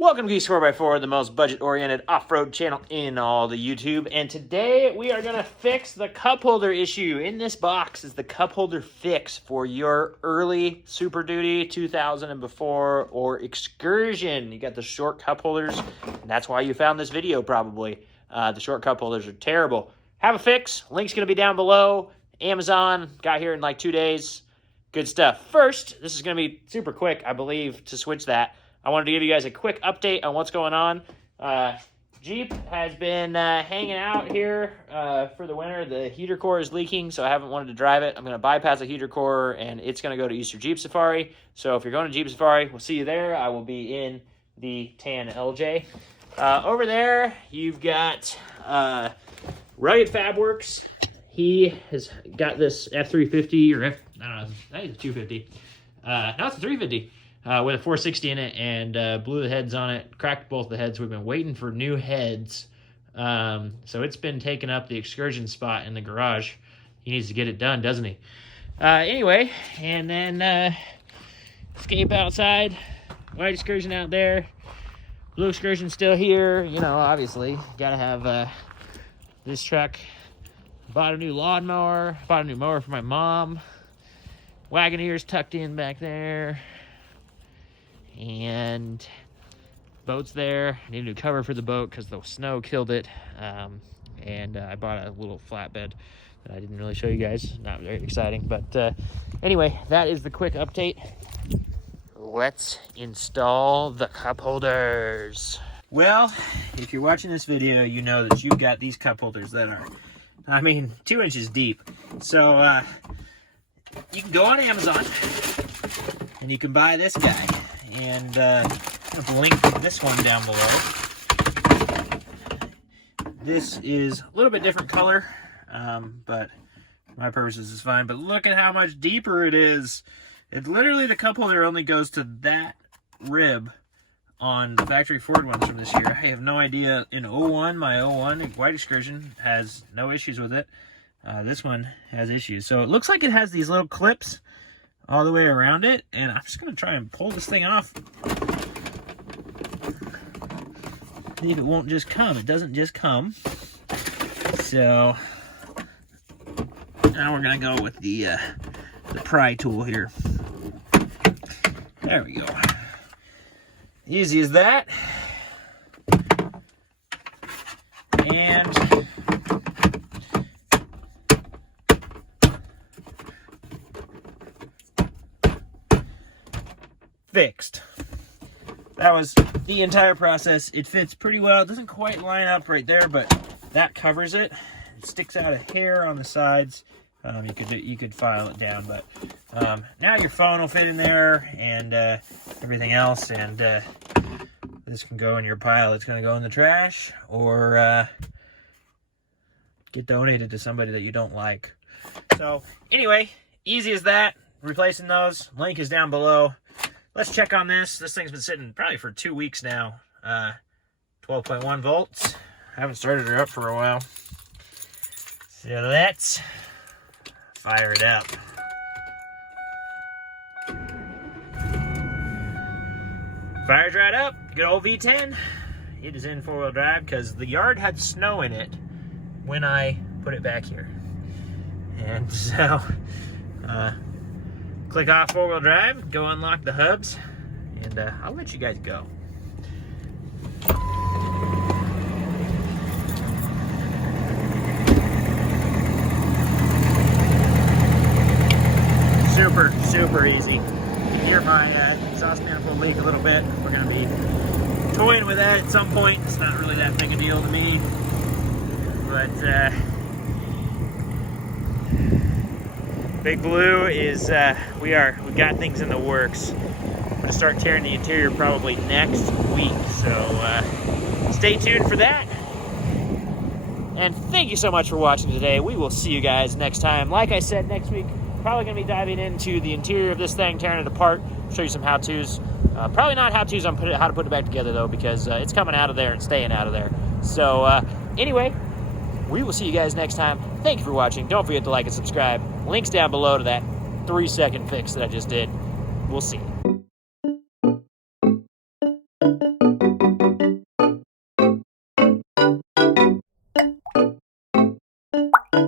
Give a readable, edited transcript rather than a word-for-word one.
Welcome to Geeks 4x4, the most budget-oriented off-road channel in all the YouTube. And today we are going to fix the cup holder issue. In this box is the cup holder fix for your early Superduty 2000 and before or Excursion. You got the short cup holders, and that's why you found this video probably. The short cup holders are terrible. Have a fix. Link's going to be down below. Amazon, got here in like 2 days. Good stuff. First, this is going to be super quick, I believe, to switch that. I wanted to give you guys a quick update on what's going on. Jeep has been hanging out here for the winter. The heater core is leaking, so I haven't wanted to drive it. I'm going to bypass the heater core, and it's going to go to Easter Jeep Safari. So if you're going to Jeep Safari, we'll see you there. I will be in the tan LJ. Over there, you've got Rugged Fabworks. He has got this F350 or I don't know, I think it's 250. No, it's a 350. With a 460 in it, and blew the heads on it, cracked both the heads. We've been waiting for new heads. So it's been taking up the Excursion spot in the garage. He needs to get it done, doesn't he? Anyway, and then Escape outside, white Excursion out there, blue Excursion still here. You know, obviously, got to have this truck. Bought a new lawnmower, bought a new mower for my mom. Wagoneer's tucked in back there. And boat's there. I need a new cover for the boat because the snow killed it. And I bought a little flatbed that I didn't really show you guys. Not very exciting, but anyway, that is the quick update. Let's install the cup holders. Well, if you're watching this video, you know that you've got these cup holders that are, I mean, 2 inches deep. So you can go on Amazon and you can buy this guy. And I'll link this one down below. This is a little bit different color, but for my purposes is fine. But look at how much deeper it is. It literally, the cup holder only goes to that rib on the factory Ford ones from this year. I have no idea. In 01, my 01 white Excursion has no issues with it. This one has issues. So it looks like it has these little clips all the way around it, and I'm just going to try and pull this thing off. See if it won't just come. It doesn't just come. So now we're going to go with the pry tool here. There we go. Easy as that. And fixed. That was the entire process. It fits pretty well. It doesn't quite line up right there, but that covers it. It sticks out a hair on the sides. You could file it down, but now your phone will fit in there and everything else, and this can go in your pile. It's going to go in the trash or get donated to somebody that you don't like. So anyway, easy as that. Replacing those. Link is down below. Let's check on this. This thing's been sitting probably for 2 weeks now. 12.1 volts. Haven't started her up for a while. So let's fire it up. Fires right up. Good old V10. It is in 4-wheel drive because the yard had snow in it when I put it back here. And so click off 4-wheel drive, go unlock the hubs, and I'll let you guys go. Super easy. You can hear my exhaust manifold leak a little bit. We're going to be toying with that at some point. It's not really that big a deal to me, but Big Blue is, we got things in the works. I'm going to start tearing the interior probably next week, so stay tuned for that. And thank you so much for watching today. We will see you guys next time. Like I said, next week, probably going to be diving into the interior of this thing, tearing it apart, show you some how-tos. Probably not how-tos on how to put it back together, though, because it's coming out of there and staying out of there. So anyway, we will see you guys next time. Thank you for watching. Don't forget to like and subscribe. Links down below to that 3-second fix that I just did. We'll see you.